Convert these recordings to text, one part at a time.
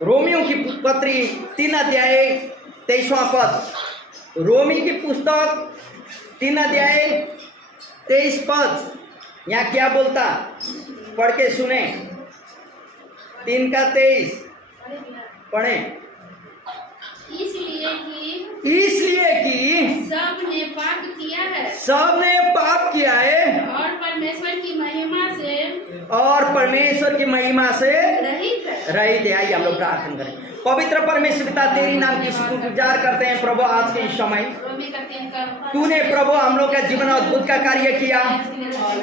रोमियों की पत्री 3 अध्याय 23वां पद। रोमी की पुस्तक 3 अध्याय 23 पद। यहाँ क्या बोलता, पढ़ के सुने। 3 का 23 पढ़े। इसलिए कि सबने पाप किया है, सबने पाप किया है और परमेश्वर की महिमा से रहित है। आइए हम लोग प्रार्थना करें। पवित्र परमेश्वर पिता, तेरी नाम की शुक्रगुजार करते हैं प्रभु। आज के इस समय तूने प्रभु हम लोग का जीवन अद्भुत का कार्य किया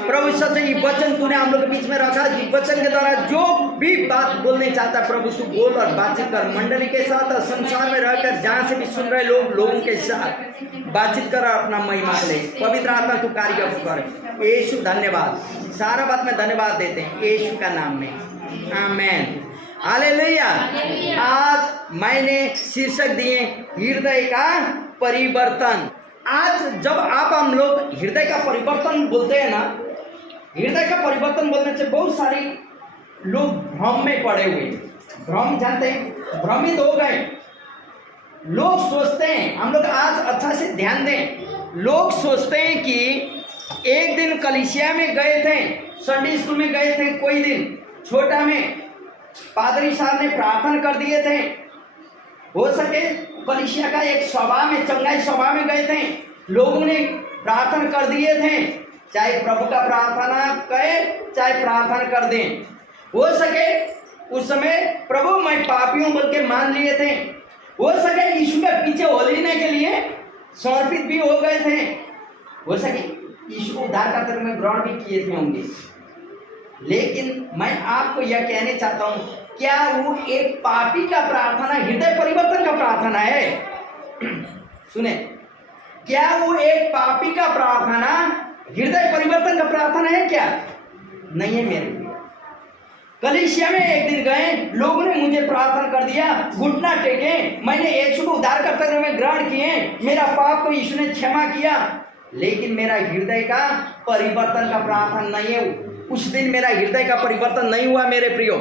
प्रभु। सच ही वचन तूने हम लोग के बीच में रखा। वचन के द्वारा जो भी बात बोलने चाहता है प्रभु तू बोल और बातचीत कर। मंडली के साथ और संसार में रहकर जहाँ से भी सुन रहे लोगों के साथ बातचीत कर, अपना महिमा ले। पवित्र आत्मा तू कार्य कर। यीशु धन्यवाद, सारा बात में धन्यवाद देते हैं यीशु का नाम में, आमेन, हालेलुया। आज मैंने शीर्षक दिए हृदय का परिवर्तन। आज जब आप हम लोग हृदय का परिवर्तन बोलते हैं ना, हृदय का परिवर्तन बोलने से बहुत सारे लोग भ्रम में पड़े हुए। भ्रम जानते हैं, भ्रमित हो गए। लोग सोचते हैं, हम लोग आज अच्छा से ध्यान दें, लोग सोचते हैं कि एक दिन कलीसिया में गए थे, संडे स्कूल में गए थे, कोई दिन छोटा में पादरी साहब ने प्रार्थना कर दिए थे। हो सके कलीसिया का एक सभा में, चंगाई सभा में गए थे, लोगों ने प्रार्थना कर दिए थे। चाहे प्रभु का प्रार्थना करें चाहे प्रार्थना कर दें, हो सके उस समय प्रभु मैं पापियों बोल के मान लिए थे। हो सके यीशु के पीछे हो लेने के लिए समर्पित भी हो गए थे। हो सके यीशु को उद्धार का में ग्रहण भी किए थे होंगे। लेकिन मैं आपको यह कहने चाहता हूं, क्या वो एक पापी का प्रार्थना हृदय परिवर्तन का प्रार्थना है? सुने, क्या वो एक पापी का प्रार्थना हृदय परिवर्तन का प्रार्थना है? क्या नहीं है मेरे। कलीसिया में एक दिन गए, लोगों ने मुझे प्रार्थना कर दिया, घुटना टेके, मैंने यीशु को उद्धार करते हुए ग्रहण किए, मेरा पाप को यीशु ने क्षमा किया, लेकिन मेरा हृदय का परिवर्तन का प्रार्थना नहीं है। उस दिन मेरा हृदय का परिवर्तन नहीं हुआ मेरे प्रियो।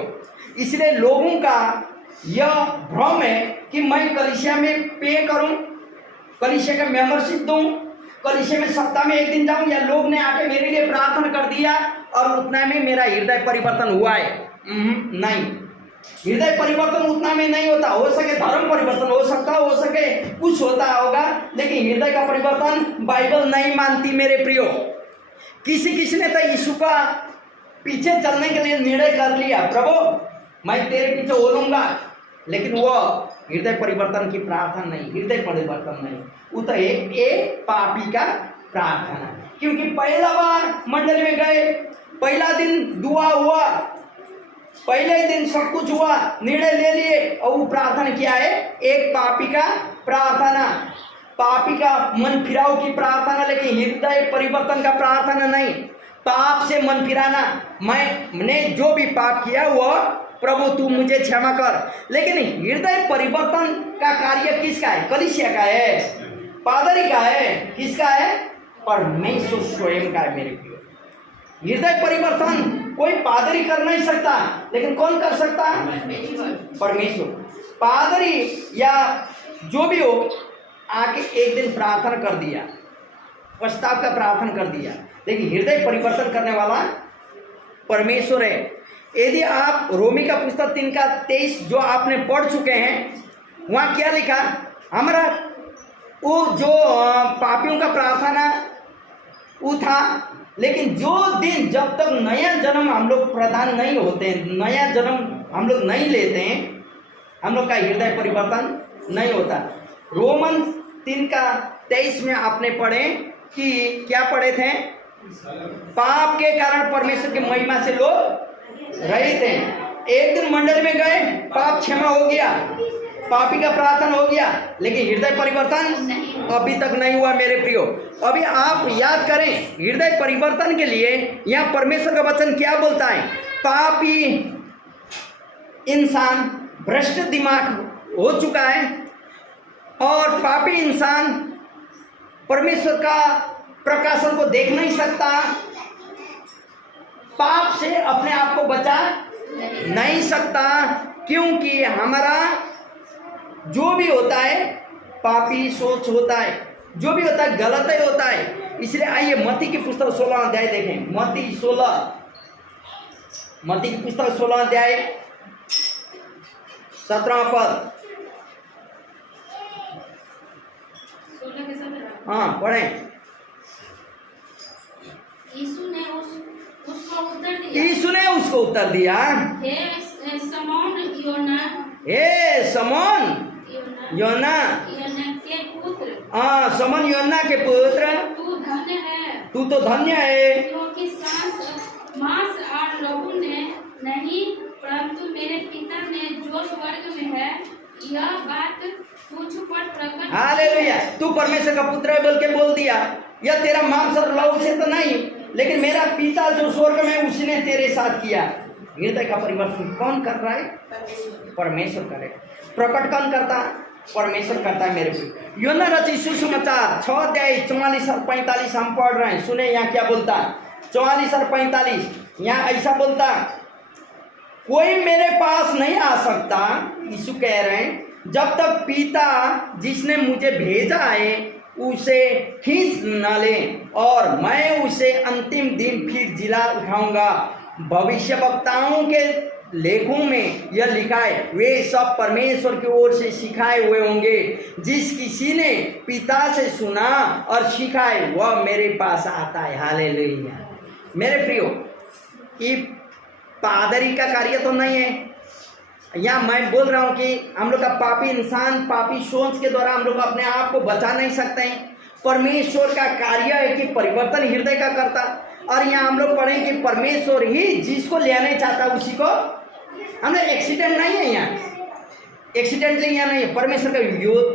इसलिए लोगों का यह भ्रम है कि मैं कलीसिया में पे करूं, कलीसिया का मेंबरशिप दूं, कलीसिया में सप्ताह में एक दिन जाऊं, या लोग ने आके मेरे लिए प्रार्थना कर दिया और उतना में मेरा हृदय परिवर्तन हुआ है। नहीं, हृदय परिवर्तन उतना में नहीं होता। हो सके धर्म परिवर्तन हो सकता, हो सके कुछ होता होगा, लेकिन हृदय का परिवर्तन बाइबल नहीं मानती मेरे प्रियो। किसी ने तो यीशु का पीछे चलने के लिए निर्णय कर लिया, प्रभु मैं तेरे पीछे हो लूंगा, लेकिन वो हृदय परिवर्तन की प्रार्थना नहीं, हृदय परिवर्तन नहीं, वो तो एक पापी का प्रार्थना। क्योंकि पहला बार मंडल में गए, पहला दिन दुआ हुआ, पहले दिन सब कुछ हुआ, निर्णय ले लिए, और वो प्रार्थना किया है एक पापी का प्रार्थना, पापी का मन फिराव की प्रार्थना, लेकिन हृदय परिवर्तन का प्रार्थना नहीं। पाप से मन फिराना, मैंने जो भी पाप किया वो प्रभु तू मुझे क्षमा कर। लेकिन हृदय परिवर्तन का कार्य किसका है? कलीसिया का है, पादरी का है, किसका है? परमेश्वर स्वयं का है मेरे प्रिय। हृदय परिवर्तन कोई पादरी कर नहीं सकता, लेकिन कौन कर सकता है? परमेश्वर। पादरी या जो भी हो आके एक दिन प्रार्थना कर दिया, प्रस्ताव का प्रार्थना कर दिया, लेकिन हृदय परिवर्तन करने वाला परमेश्वर है। यदि आप रोमी का पुस्तक 3 का 23 जो आपने पढ़ चुके हैं, वहाँ क्या लिखा? हमारा वो जो पापियों का प्रार्थना वो था, लेकिन जो दिन जब तक नया जन्म हम लोग प्रदान नहीं होते, नया जन्म हम लोग नहीं लेते हैं, हम लोग का हृदय परिवर्तन नहीं होता। रोमन 3 का 23 में आपने पढ़े कि क्या पढ़े थे? पाप के कारण परमेश्वर की महिमा से लोग रहित हैं। एक दिन मंडल में गए, पाप क्षमा हो गया, पापी का प्रार्थना हो गया, लेकिन हृदय परिवर्तन अभी तक नहीं हुआ मेरे प्रियो। अभी आप याद करें, हृदय परिवर्तन के लिए यहाँ परमेश्वर का वचन क्या बोलता है? पापी इंसान भ्रष्ट दिमाग हो चुका है, और पापी इंसान परमेश्वर का प्रकाशन को देख नहीं सकता, पाप से अपने आप को बचा नहीं सकता, क्योंकि हमारा जो भी होता है पापी सोच होता है, जो भी होता है गलत ही होता है। इसलिए आइए मत्ती की पुस्तक 16 अध्याय देखें। मत्ती की पुस्तक 16 अध्याय 17 पद। 16 के 17। हाँ पढ़ें। यीशु ने उसको उत्तर दिया, यीशु ने उसको उत्तर दिया, हे समौन योना, हे समौन योना के पुत्र, समन योना के पुत्र, तू धन्य है, तू तो धन्य है, क्योंकि मांस और लहू ने नहीं, परंतु मेरे पिता ने जो स्वर्ग में है, यह बात तुझ पर प्रकट। हालेलुया। तू परमेश्वर का पुत्र है बोल के बोल दिया। यह तेरा मांस और लहू से तो नहीं, लेकिन मेरा पिता जो स्वर्ग में उसने तेरे साथ किया। हृदय का परिवर्तन कौन कर रहा है? परमेश्वर करे। प्रकट कौन करता? परमेश्वर करता है। मेरे को योना रचित सुसमाचार 6 अध्याय 44 और 45 हम पढ़ रहे हैं। सुने यहाँ क्या बोलता, 44 और 45 यहाँ ऐसा बोलता, कोई मेरे पास नहीं आ सकता, यीशु कह रहे हैं, जब तक पिता जिसने मुझे भेजा है उसे खींच न ले, और मैं उसे अंतिम दिन फिर जिला उठाऊंगा। भविष्यवक्ताओं के लेखों में यह लिखा है, वे सब परमेश्वर की ओर से सिखाए हुए होंगे। जिस किसी ने पिता से सुना और सीखा है वह मेरे पास आता है। हालेलुया। मेरे प्रियो, ये पादरी का कार्य तो नहीं है। यहाँ मैं बोल रहा हूँ कि हम लोग का पापी इंसान पापी सोच के द्वारा हम लोग अपने आप को बचा नहीं सकते हैं। परमेश्वर का कार्य है कि परिवर्तन हृदय का करता। और यहाँ हम लोग पढ़ें कि परमेश्वर ही जिसको लेना चाहता है उसी को, हमने एक्सीडेंट नहीं है यहाँ, एक्सीडेंटली यहाँ नहीं है। परमेश्वर का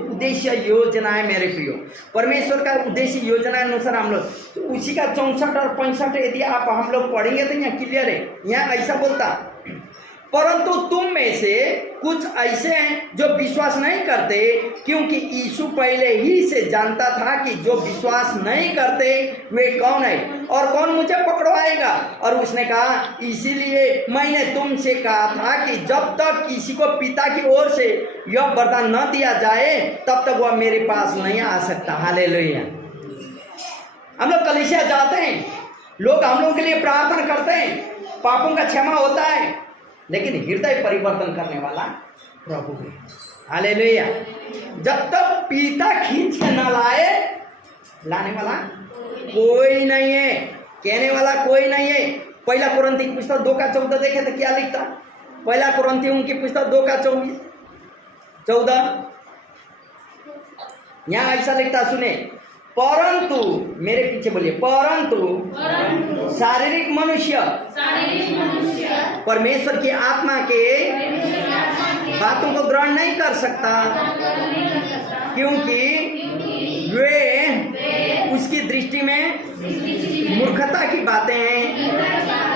उद्देश्य योजना है। मेरे प्रियो, परमेश्वर का उद्देश्य योजना अनुसार हम लोग तो उसी का 64 और 65 यदि आप हम लोग पढ़ेंगे तो यहाँ क्लियर है। यहाँ ऐसा बोलता, परंतु तुम में से कुछ ऐसे हैं जो विश्वास नहीं करते, क्योंकि यीशु पहले ही से जानता था कि जो विश्वास नहीं करते वे कौन है और कौन मुझे पकड़वाएगा। और उसने कहा, इसीलिए मैंने तुमसे कहा था कि जब तक किसी को पिता की ओर से यह वरदान न दिया जाए तब तक वह मेरे पास नहीं आ सकता। हालेलुया। हम लोग कलीसिया जाते हैं, लोग हम लोगों के लिए प्रार्थना करते हैं, पापों का क्षमा होता है, लेकिन हृदय परिवर्तन करने वाला प्रभु है। हालेलुया। जब तक पिता खींच के न लाए, लाने वाला कोई नहीं है, कहने वाला कोई नहीं है। पहला कुरिन्थी की पुस्तक 2 का 14 देखे तो क्या लिखता? पहला कुरिन्थियों की पुस्तक 2 का 14 यहाँ ऐसा लिखता, सुने, परंतु, मेरे पीछे बोलिए, परंतु शारीरिक मनुष्य परमेश्वर की आत्मा के बातों को ग्रहण नहीं कर सकता, क्योंकि वे उसकी दृष्टि में मूर्खता की बातें हैं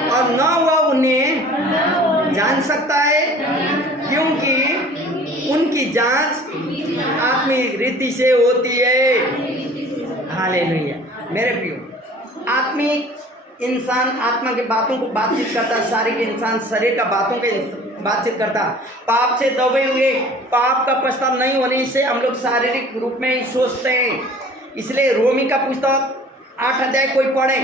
और न वह उन्हें जान सकता है, क्योंकि उनकी जांच आत्मिक रीति से होती है। हालेलुया। मेरे प्रियो, आत्मिक इंसान आत्मा के बातों को बातचीत करता, शारीरिक इंसान शरीर का बातों के बातचीत करता। पाप से दबे हुए, पाप का पश्चाताप नहीं होने से हम लोग शारीरिक रूप में ही सोचते हैं। इसलिए रोमी का पुस्तक 8 अध्याय कोई पढ़े,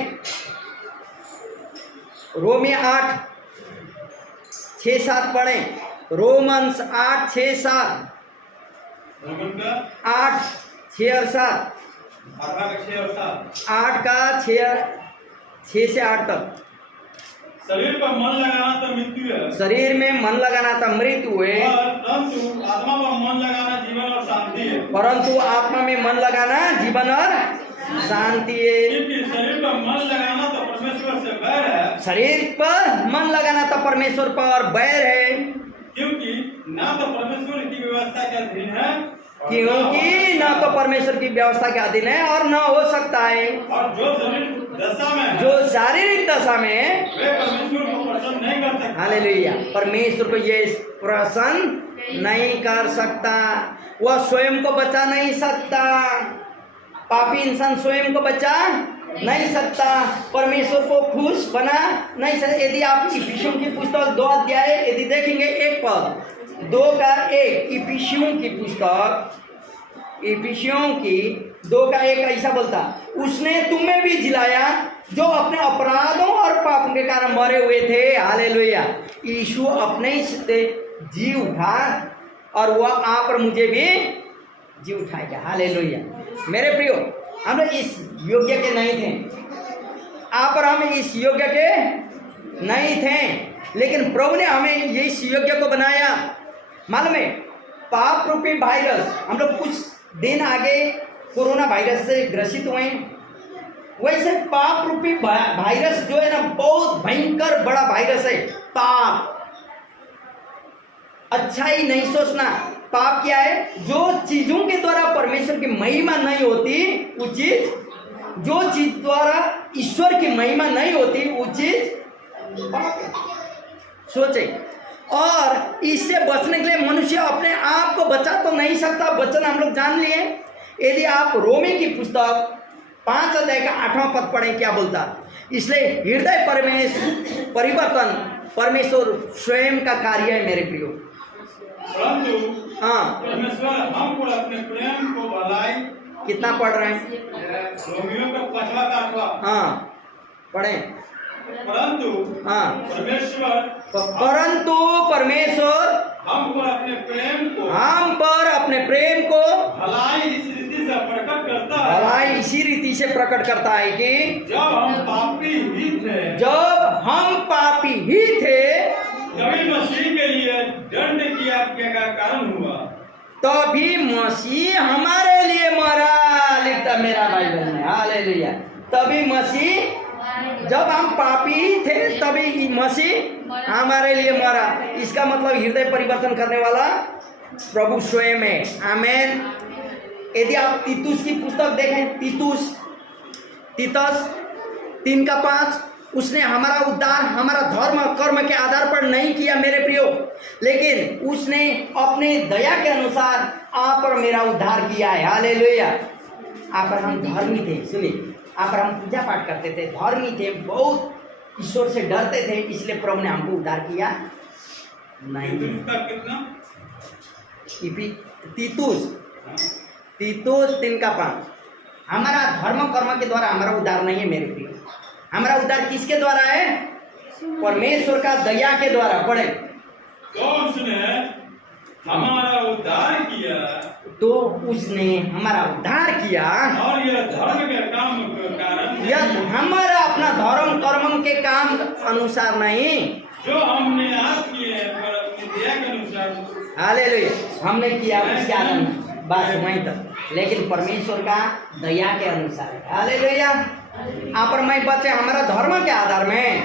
रोमी 8 6-7 पढ़े, रोमन्स 8 6-7, 8 6 और 7, 8 का 6 से 8 तक। शरीर पर मन लगाना तो मृत्यु है, शरीर में मन लगाना तो मृत्यु है, परंतु आत्मा पर मन लगाना जीवन और शांति है। परंतु आत्मा में मन लगाना जीवन और शांति है। क्योंकि शरीर पर मन लगाना तो परमेश्वर से बैर है, शरीर पर मन लगाना तो परमेश्वर पर बैर है, क्योंकि ना तो परमेश्वर की व्यवस्था के अधीन है, क्योंकि न तो परमेश्वर की व्यवस्था के अधीन है और न हो सकता है। और जो शरीर दशा में है, जो शारीरिक दशा में वे परमेश्वर को प्रसन्न नहीं कर सकते। हालेलुया। परमेश्वर को ये प्रसन्न नहीं कर सकता, वह स्वयं को बचा नहीं सकता। पापी इंसान स्वयं को बचा नहीं सकता, परमेश्वर को खुश बना नहीं सकता। यदि आप इफिसियों की पुस्तक 2 अध्याय यदि देखेंगे 1 पद, 2:1 इफिसियों की पुस्तक, इफिसियों की 2:1 ऐसा बोलता, उसने तुम्हें भी जिलाया जो अपने अपराधों और पापों के कारण मरे हुए थे। हालेलुया। यीशु अपने से जी उठा और वह आप और मुझे भी जी उठाएगा। हालेलुया। मेरे प्रियो, हम लोग इस योग्य के नहीं थे, आप और हम इस योग्य के नहीं थे, लेकिन प्रभु ने हमें ये इस योग्य को बनाया। मालूम है, पाप रूपी वायरस, हम लोग कुछ दिन आगे कोरोना वायरस से ग्रसित हुए, वैसे पाप रूपी वायरस जो है ना, बहुत भयंकर बड़ा वायरस है। पाप, अच्छाई नहीं सोचना। पाप क्या है? जो चीजों के द्वारा परमेश्वर की महिमा नहीं होती वो चीज, जो चीज द्वारा ईश्वर की महिमा नहीं होती वो चीज पाप है। सोचे, और इससे बचने के लिए मनुष्य अपने आप को बचा तो नहीं सकता। वचन हम लोग जान लिए। यदि आप रोमी की पुस्तक 5 अध्याय का 8वां पद पढ़ें, क्या बोलता? इसलिए हृदय परिवर्तन परमेश्वर स्वयं का कार्य है। मेरे प्रियो, परंतु हाँ, परमेश्वर हमको अपने प्रेम को भलाई, कितना पढ़ रहे हैं? रोमियो का 5:8। हाँ, पढ़ें। परंतु हाँ, परमेश्वर हम पर अपने प्रेम को भलाई इस रीति से प्रकट करता है, भलाई इसी रीति से प्रकट करता है कि जब हम पापी ही थे तभी मसीह के लिए दंड की आज्ञा का कारण हुआ। तभी मसीह हमारे लिए मरा, लिखता मेरा बाइबल में। हालेलुया। तभी मसीह, जब हम पापी थे तभी मसीह हमारे लिए मरा। इसका मतलब हृदय परिवर्तन करने वाला प्रभु स्वयं है। आमेन। यदि आप तीतुस की पुस्तक देखें, तीतुस 3:5, उसने हमारा उद्धार हमारा धर्म कर्म के आधार पर नहीं किया मेरे प्रियो, लेकिन उसने अपने दया के अनुसार आप और मेरा उद्धार किया है। हालेलुया। आप और हम धर्मी थे, सुनिए, आप और हम पूजा पाठ करते थे, धर्मी थे, बहुत ईश्वर से डरते थे, इसलिए प्रभु ने हमको उद्धार किया नहीं। तीतुस 3:5, हमारा धर्म कर्म के द्वारा हमारा उद्धार नहीं है मेरे प्रिय। हमारा उद्धार किसके द्वारा है? परमेश्वर का दया के द्वारा। पढ़े, तो उसने हमारा उद्धार किया, तो उसने हमारा उद्धार किया, और यह धर्म के काम के कारण, यह हमारा अपना धर्म कर्म के काम अनुसार नहीं, जो हमने आज किए हैं पर अपनी दया के अनुसार। हालेलुया। हमने किया उसके आधार में, बस वहीं तक, लेकिन परमेश्वर का दया के अनुसार है। हालेलुया। आप और मैं बचे हमारा धर्म के आधार में,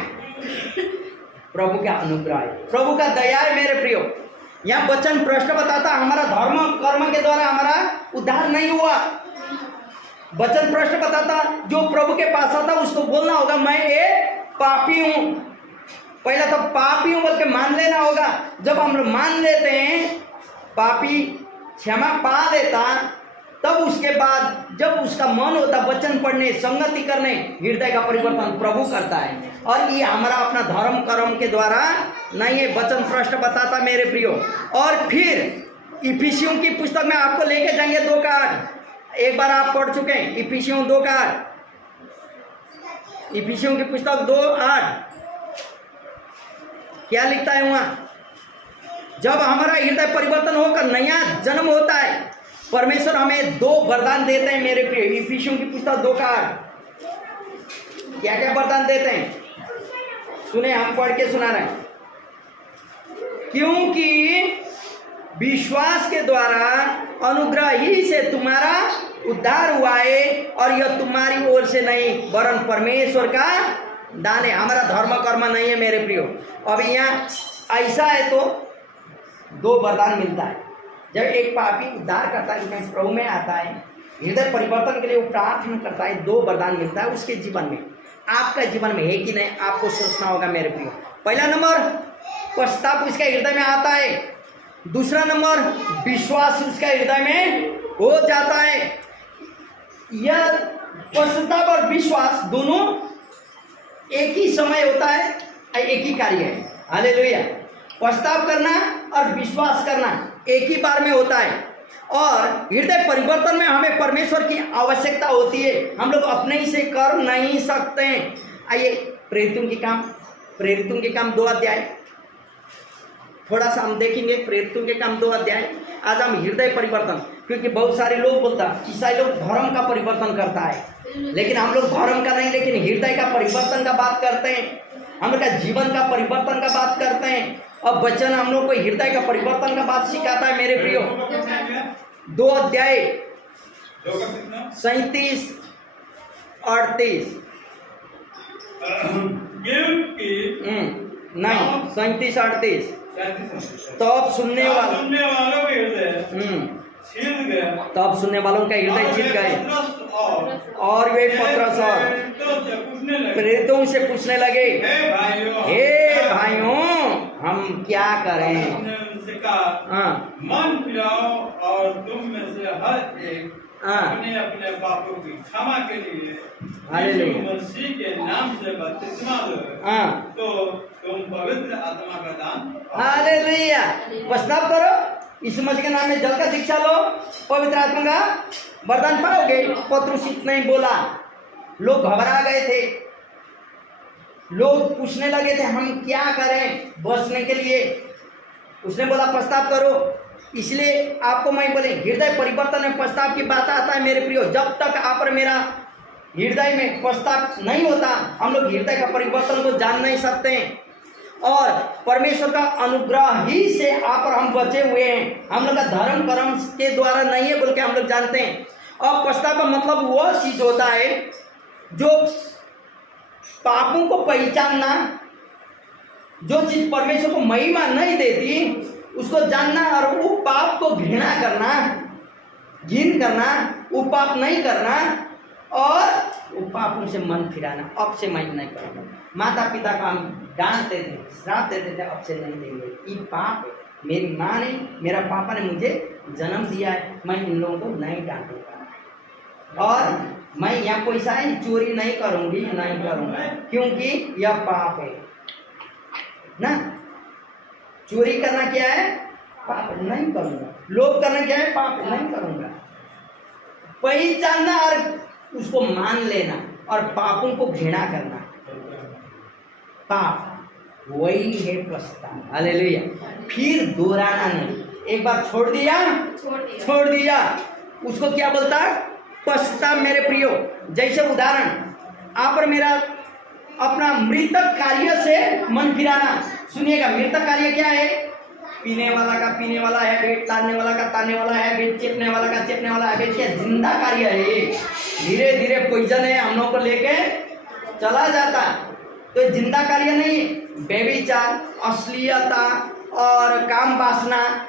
प्रभु का अनुग्रह है, प्रभु का दया है मेरे प्रियो। यहाँ वचन प्रश्न बताता, हमारा धर्म कर्म के द्वारा हमारा उद्धार नहीं हुआ। वचन प्रश्न बताता, जो प्रभु के पास आता उसको बोलना होगा मैं एक पापी हूँ। पहला तो पापी हूँ बोल के मान लेना होगा। जब हम लोग मान लेते हैं, पापी क्षमा पा देता, तब उसके बाद जब उसका मन होता वचन पढ़ने, संगति करने, हृदय का परिवर्तन प्रभु करता है। और ये हमारा अपना धर्म कर्म के द्वारा नहीं है, वचन प्रश्न बताता मेरे प्रियो। और फिर इफिसियों की पुस्तक में आपको लेके जाएंगे 2:8, एक बार आप पढ़ चुके हैं इफिसियों 2:8, इफिसियों की पुस्तक 2:8 क्या लिखता है वहां? जब हमारा हृदय परिवर्तन होकर नया जन्म होता है, परमेश्वर हमें 2 वरदान देते हैं मेरे प्रिय। इफिसियों की पुस्तक 2:8 क्या क्या वरदान देते हैं? सुने, हम पढ़ के सुना रहे हैं। क्योंकि विश्वास के द्वारा अनुग्रह ही से तुम्हारा उद्धार हुआ है, और यह तुम्हारी ओर से नहीं वरन परमेश्वर का दान है। हमारा धर्म कर्म नहीं है मेरे प्रियो। अब यहाँ ऐसा है तो 2 वरदान मिलता है। जब एक पापी उद्धार करता है, उसमें प्रभु में आता है, हृदय परिवर्तन के लिए वो प्रार्थना करता है, 2 वरदान मिलता है उसके जीवन में। आपका जीवन में है कि नहीं, आपको सोचना होगा मेरे प्रियो। पहला नंबर, पश्चाताप उसके हृदय में आता है। दूसरा नंबर, विश्वास उसका हृदय में हो जाता है। यह पश्चाताप और विश्वास दोनों एक ही समय होता है, एक ही कार्य है। हालेलुया। पश्चाताप करना और विश्वास करना एक ही बार में होता है। और हृदय परिवर्तन में हमें परमेश्वर की आवश्यकता होती है, हम लोग अपने ही से कर नहीं सकते हैं। आइए प्रेरितों के काम 2 अध्याय थोड़ा सा हम देखेंगे। प्रेरितों के काम 2 अध्याय। आज हम हृदय परिवर्तन, क्योंकि बहुत सारे लोग बोलता ईसाई लोग धर्म का परिवर्तन करता है, लेकिन हम लोग धर्म का नहीं, लेकिन हृदय का परिवर्तन का बात करते हैं, हम लोग का जीवन का परिवर्तन का बात करते हैं। और वचन हम लोग को हृदय का परिवर्तन का बात सिखाता है मेरे प्रियो। 2 अध्याय 37-38 नहीं 37-38 तब सुनने वालों के हृदय छिद गया, तब सुनने वालों का हृदय छिद गए और वे पतरस और प्रेरितों से पूछने लगे, हे भाइयों हम क्या करें? उनसे कहा, मन फिराओ और तुम में से हर एक अपने अपने पापों की क्षमा के लिए यीशु मसीह के नाम से बपतिस्मा लो, तो तुम पवित्र आत्मा का दान। हालेलुया। प्रस्ताव करो, यीशु मसीह के नाम में जल का दीक्षा लो, पवित्र आत्मा का वरदान पाओगे। पतरस इतना ही बोला, लोग घबरा गए थे, लोग पूछने लगे थे हम क्या करें बचने के लिए। उसने बोला प्रस्ताव करो। इसलिए आपको मैं बोले हृदय परिवर्तन में प्रस्ताव की बात आता है मेरे प्रियो। जब तक आप और मेरा हृदय में प्रस्ताव नहीं होता, हम लोग हृदय का परिवर्तन को जान नहीं सकते हैं। और परमेश्वर का अनुग्रह ही से आप और हम बचे हुए हैं, हम लोग का धर्म कर्म के द्वारा नहीं है बोल के हम लोग जानते हैं। और प्रस्ताव का मतलब वह चीज होता है जो पापों को पहचानना, जो चीज परमेश्वर को महिमा नहीं देती उसको जानना, और वो पाप को घृणा करना, घिन करना, वो पाप नहीं करना, और वो पापों से मन फिराना। अब से मैं नहीं करूँगा। माता पिता का हम डांटते थे, श्राप देते थे, अब से नहीं देंगे, ये पाप है। मेरी माँ ने, मेरा पापा ने मुझे जन्म दिया है, मैं इन लोगों को नहीं डांटूंगा, और मैं यहाँ कोई सा चोरी नहीं करूँगी, नहीं करूँगा, क्योंकि यह पाप है ना। चोरी करना क्या है? पाप, नहीं करूँगा। लोभ करना क्या है? पाप, नहीं करूँगा। पहचानना और उसको मान लेना, और पापों को घृणा करना, पाप, वही है प्रस्ताव। हालेलुया। फिर दोहराना नहीं, एक बार छोड़ दिया उसको क्या बोलता? प्रस्ताव मेरे प्रियो। जैसे उदाहरण, आप और मेरा अपना मृतक कार्य से मन फिराना। सुनिएगा, मृतक कार्य क्या है? पीने वाला का पीने वाला है बेट, तारने वाला का तारने वाला है बेट, चेपने वाला का चेपने वाला है बेट। क्या जिंदा कार्य है? धीरे धीरे पॉइजन है, हम लोग को लेके चला जाता, तो जिंदा कार्य नहीं। व्यभिचार, अश्लीलता और काम वासना,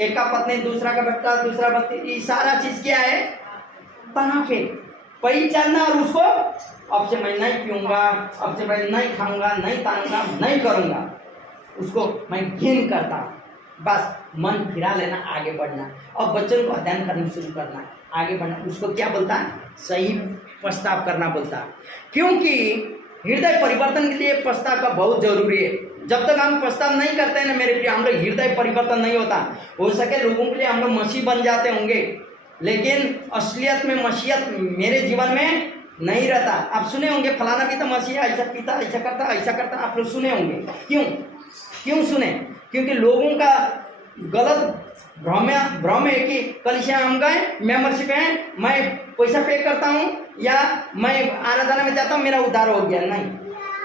एक का पत्नी दूसरा का बेटा दूसरा पत्नी, ये सारा चीज क्या है? पाप है। पहचानना और उसको अब से मैं नहीं पीऊंगा, अब से मैं नहीं खाऊंगा, नहीं तानूंगा, नहीं करूंगा, उसको मैं घिन करता हूँ। बस मन फिरा लेना, आगे बढ़ना, और बच्चों को अध्ययन करना शुरू करना, आगे बढ़ना। उसको क्या बोलता है? सही प्रस्ताव करना बोलता है। क्योंकि हृदय परिवर्तन के लिए प्रस्ताव का बहुत जरूरी है। जब तक हम प्रस्ताव नहीं करते हैं ना मेरे प्रिय, हम लोग हृदय परिवर्तन नहीं होता। हो सके लोगों के लिए हम लोग मसीह बन जाते होंगे, लेकिन असलियत में मसीहत मेरे जीवन में नहीं रहता। आप सुने होंगे फलाना भी तो मसीहा, ऐसा पीता, ऐसा करता, ऐसा करता, आप लोग सुने होंगे। क्यों सुने? क्योंकि लोगों का गलत भ्रम है कि कलीसिया हम गए, मेंबरशिप है, मैं पैसा पे करता हूँ या मैं आराधना में जाता हूँ, मेरा उद्धार हो गया। नहीं,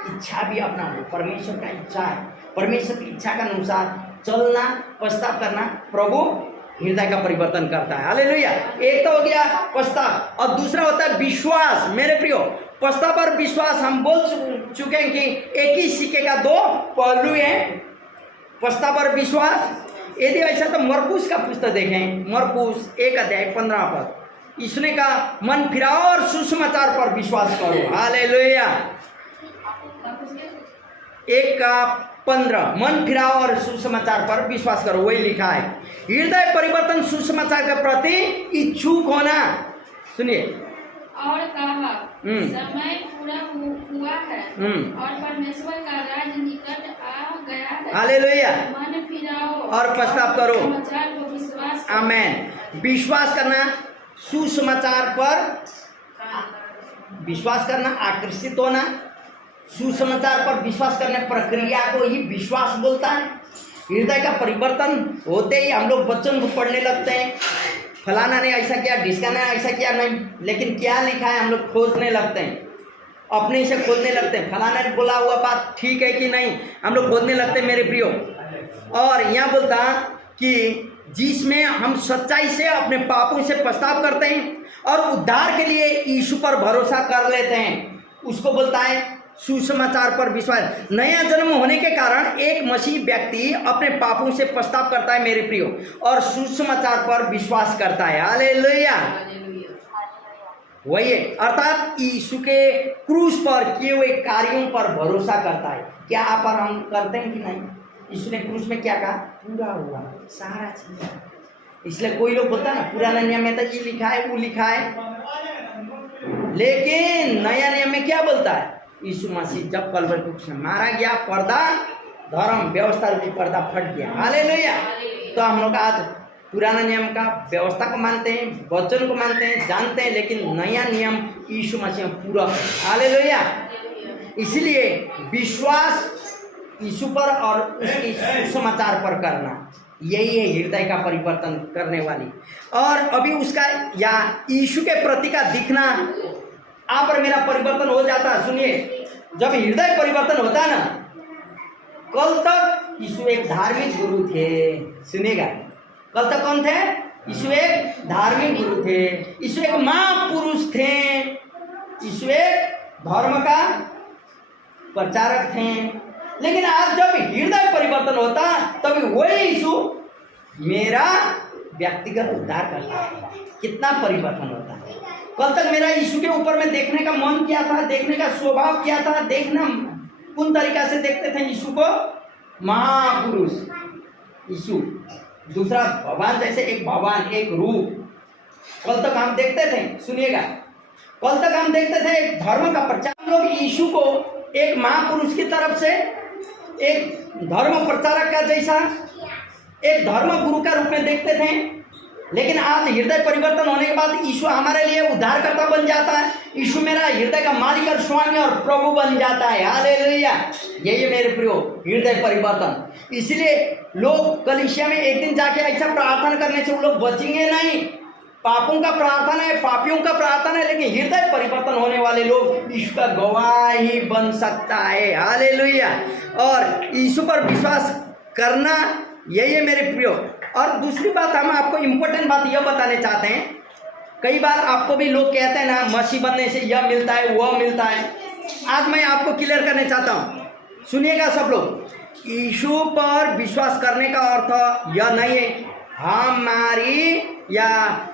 इच्छा भी अपना हो। परमेश्वर का इच्छा है, परमेश्वर की इच्छा के अनुसार चलना, प्रस्ताव करना, प्रभु हृदय का परिवर्तन करता है। हालेलुया। एक तो हो गया प्रस्ताव, और दूसरा होता है विश्वास। मेरे प्रियो, प्रस्ताव और विश्वास हम बोल चुके हैं कि एक ही सिक्के का 2 पहलू हैं, प्रस्ताव और विश्वास। यदि ऐसा तो मरकुस का पुस्तक देखें, मरकुस 1 अध्याय 15 पद, इसने कहा मन फिराओ और सुसमाचार पर विश्वास करो। हालेलुया। 1:15 मन फिराओ और सुसमाचार पर विश्वास करो, वही लिखा है। हृदय परिवर्तन, सुसमाचार के प्रति इच्छुक होना। सुनिए, और कहा समय पूरा हुआ है और परमेश्वर का राज निकट आ गया है। हालेलुया। मन फिराओ और पश्चाताप करो। समाचार को विश्वास करो। आमेन। विश्वास करना, सुसमाचार पर विश्वास करना, आकर्षित होना, सुसमाचार पर विश्वास करने प्रक्रिया को ही विश्वास बोलता है। हृदय का परिवर्तन होते ही हम लोग वचन को पढ़ने लगते हैं। फलाना ने ऐसा किया, ढिसकाना ने ऐसा किया, नहीं, लेकिन क्या लिखा है हम लोग खोजने लगते हैं, अपने से खोजने लगते हैं। फलाना ने बोला हुआ बात ठीक है कि नहीं, हम लोग खोजने लगते हैं मेरे प्रियो। और यहाँ बोलता कि जिसमें हम सच्चाई से अपने पापों से पछतावा करते हैं और उद्धार के लिए यीशु पर भरोसा कर लेते हैं, उसको बोलता है सुसमाचार पर विश्वास। नया जन्म होने के कारण एक मसीह व्यक्ति अपने पापों से पछतावा करता है मेरे प्रियो, और सुसमाचार पर विश्वास करता है। हालेलुया। वही है, अर्थात यीशु के क्रूस पर किए हुए कार्यों पर भरोसा करता है। क्या आप और हम करते हैं कि नहीं? यीशु ने क्रूस में क्या कहा? पूरा हुआ, सारा चीज। इसलिए कोई लोग बोलता है ना, पुराना नियम में तो ये लिखा है, वो लिखा है, लेकिन नया नियम में क्या बोलता है? यीशु मसीह जब कलवरी क्रूस में मारा गया, पर्दा, धर्म व्यवस्था रूपी पर्दा फट गया। हालेलुया। तो हम लोग आज पुराना नियम का व्यवस्था को मानते हैं, वचन को मानते हैं, जानते हैं, लेकिन नया नियम यीशु मसीह में पूरा है। हालेलुया। इसलिए विश्वास यीशु पर और उसके सुसमाचार पर करना, यही है हृदय का परिवर्तन करने वाली। और अभी उसका या यीशु के प्रति का दिखना, आप और मेरा परिवर्तन हो जाता है। सुनिए, जब हृदय परिवर्तन होता है ना, कल तक यीशु एक धार्मिक गुरु थे। सुनिएगा, कल तक कौन थे? यीशु एक धार्मिक गुरु थे, यीशु एक महापुरुष थे, यीशु एक धर्म का प्रचारक थे। लेकिन आज जब हृदय परिवर्तन होता, तभी वही यीशु मेरा व्यक्तिगत उद्धार करता है। कितना परिवर्तन होता है। कल तक मेरा यीशु के ऊपर में देखने का मन क्या था, देखने का स्वभाव क्या था, देखना कौन तरीका से देखते थे यीशु को? महापुरुष यीशु, दूसरा भगवान, जैसे एक भगवान, एक रूप कल तक हम देखते थे। सुनिएगा, कल तक हम देखते थे एक धर्म का प्रचार। हम लोग यीशु को एक महापुरुष की तरफ से, एक धर्म प्रचारक का जैसा, एक धर्म गुरु का रूप में देखते थे। लेकिन आज हृदय परिवर्तन होने के बाद यीशु हमारे लिए उद्धारकर्ता बन जाता है। यीशु मेरा हृदय का मालिक और स्वामी और प्रभु बन जाता है। हालेलुया। यही मेरे प्रियो हृदय परिवर्तन। इसलिए लोग कलीसिया में एक दिन जाके ऐसा प्रार्थना करने से वो लोग बचेंगे नहीं। पापों का प्रार्थना है, पापियों का प्रार्थना है, लेकिन हृदय परिवर्तन होने वाले लोग यीशु का गवाह ही बन सकता है। हालेलुया। और यीशु पर विश्वास करना, यही है मेरे प्रियो। और दूसरी बात, हम आपको इम्पोर्टेंट बात यह बताने चाहते हैं। कई बार आपको भी लोग कहते हैं ना, मसीह बनने से यह मिलता है, वह मिलता है। आज मैं आपको क्लियर करने चाहता हूँ, सुनिएगा सब लोग। यीशु पर विश्वास करने का अर्थ यह नहीं है हमारी या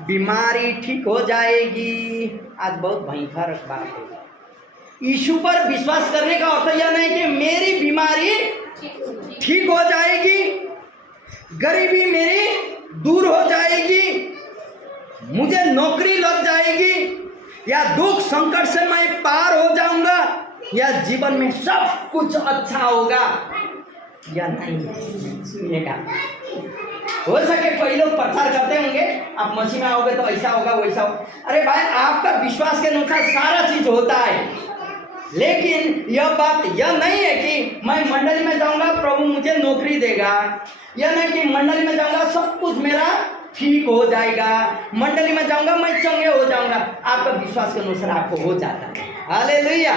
बीमारी ठीक हो जाएगी। आज बहुत भयंकर बात है। यीशु पर विश्वास करने का अर्थ यह नहीं कि मेरी बीमारी ठीक हो जाएगी, गरीबी मेरी दूर हो जाएगी, मुझे नौकरी लग जाएगी, या दुख संकट से मैं पार हो जाऊंगा, या जीवन में सब कुछ अच्छा होगा, या नहीं। सुनिएगा, हो सके कोई लोग प्रचार करते होंगे, आप मसीह में आओगे तो ऐसा होगा, वैसा होगा। अरे भाई, आपका विश्वास के अनुसार सारा चीज होता है। लेकिन यह बात यह नहीं है कि मैं मंडली में जाऊंगा, प्रभु मुझे नौकरी देगा, यह नहीं कि मंडली में जाऊंगा सब कुछ मेरा ठीक हो जाएगा, मंडली में जाऊंगा मैं चंगे हो जाऊंगा। आपका विश्वास के अनुसार आपको हो जाता है। हालेलुया।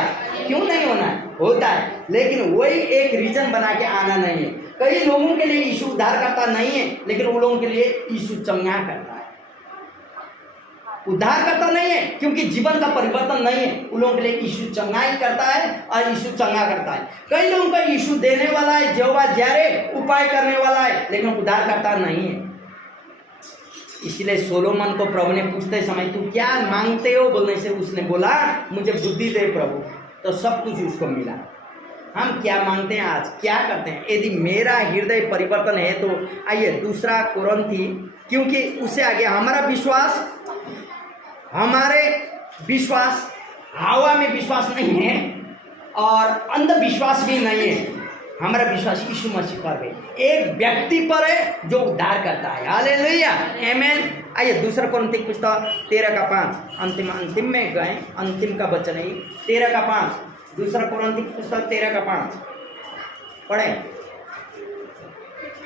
क्यों नहीं होना है? होता है, लेकिन वही एक रीजन बना के आना नहीं है। कई लोगों के लिए यीशु उद्धार करता नहीं है, लेकिन उन लोगों के लिए यीशु चंगा करता है। उद्धार करता नहीं है क्योंकि जीवन का परिवर्तन नहीं है। उन लोगों के लिए यीशु चंगाई करता है और यीशु चंगा करता है। कई लोगों का यीशु देने वाला है, यहोवा जारे उपाय करने वाला है, लेकिन उद्धार करता नहीं है। इसलिए सोलोमन को प्रभु ने पूछते समय तू क्या मांगते हो बोलने से उसने बोला मुझे बुद्धि दे प्रभु, तो सब कुछ उसको मिला। हम क्या मांगते हैं आज, क्या करते हैं? यदि मेरा हृदय परिवर्तन है तो आइए दूसरा कुरिन्थी, क्योंकि उससे आगे हमारे विश्वास हवा में विश्वास नहीं है और अंधविश्वास भी नहीं है। हमारा विश्वास यीशु मसीह पर है, एक व्यक्ति पर है जो उद्धार करता है। हालेलुया, आमेन। आइए दूसरा कोरिन्थियों पुस्तक 13:5, अंतिम में गए, अंतिम का वचन है 13:5। दूसरा कोरिन्थियों पुस्तक 13:5 पढ़े।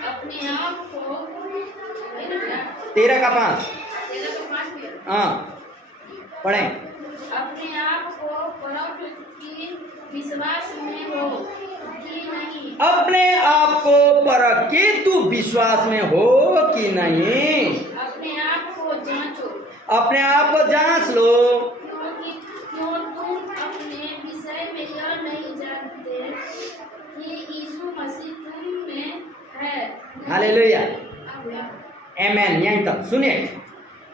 अपने आप को 13:5 हाँ पढ़े। अपने आप को परख कि विश्वास में हो कि नहीं। अपने आप को परख कि तू विश्वास में हो कि नहीं। अपने आप को जांचो। अपने आप को जांच लो। क्यों तुम अपने विषय में यह नहीं जानते कि यीशु मसीह तुम में है। हालेलुया, आमेन। यहीं तक सुनिए।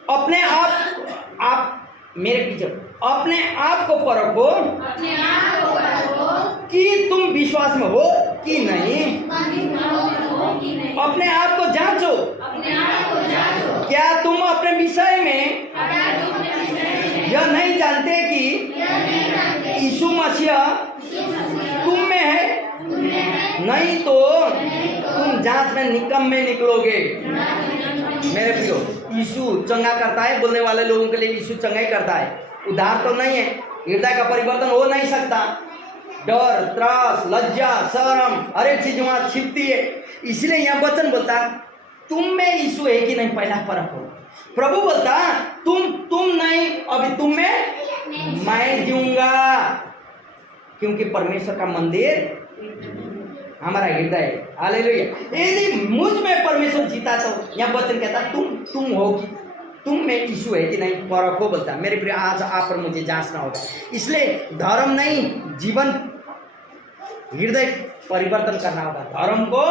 अपने आप मेरे पीछे, अपने आप को परखो अपने आप को परखो कि तुम विश्वास में हो कि नहीं। अपने आप को जांचो। अपने आप को जांचो। क्या तुम अपने विषय में यह नहीं जानते कि यीशु मसीह तुम में है? नहीं तो तुम जांच में निकम्मे निकलोगे। मेरे प्रियो, यीशु चंगा करता है, बोलने वाले लोगों के लिए यीशु चंगा ही करता है, उद्धार तो नहीं है। हृदय का परिवर्तन हो नहीं सकता। डर, त्रास, लज्जा, शर्म हर एक चीज वहां छिपती है। इसलिए यह वचन बोलता तुम में यीशु है कि नहीं, पहला परख हो। प्रभु बोलता तुम नहीं, अभी तुम में मैं जीऊंगा, क्योंकि परमेश्वर का मंदिर हमारा हृदय है। हालेलुया। यदि मुझ में परमेश्वर जीता तो यह वचन कहता तुम हो कि तुम में यीशु है कि नहीं, परखो बोलता। मेरे प्रिय, आज आप पर मुझे जांचना होगा। इसलिए धर्म नहीं, जीवन, हृदय परिवर्तन करना होगा। धर्म को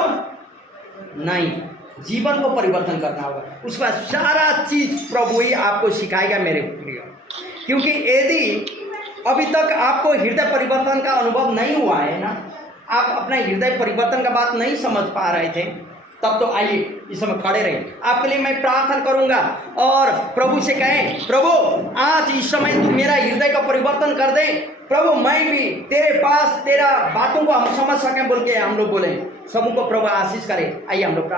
नहीं, जीवन को परिवर्तन करना होगा। उसका सारा चीज प्रभु ही आपको सिखाएगा मेरे प्रिय। क्योंकि यदि अभी तक आपको हृदय परिवर्तन का अनुभव नहीं हुआ है ना, आप अपना हृदय परिवर्तन का बात नहीं समझ पा रहे थे, तब तो आइए इस समय खड़े रहे। आपके लिए मैं प्रार्थना करूंगा और प्रभु से कहें, प्रभु आज इस समय तू मेरा हृदय का परिवर्तन कर दे। प्रभु मैं भी तेरे पास तेरा बातों को हम समझ सकें बोल के हम लोग बोले। सबको प्रभु आशीष करे। आइए हम लोग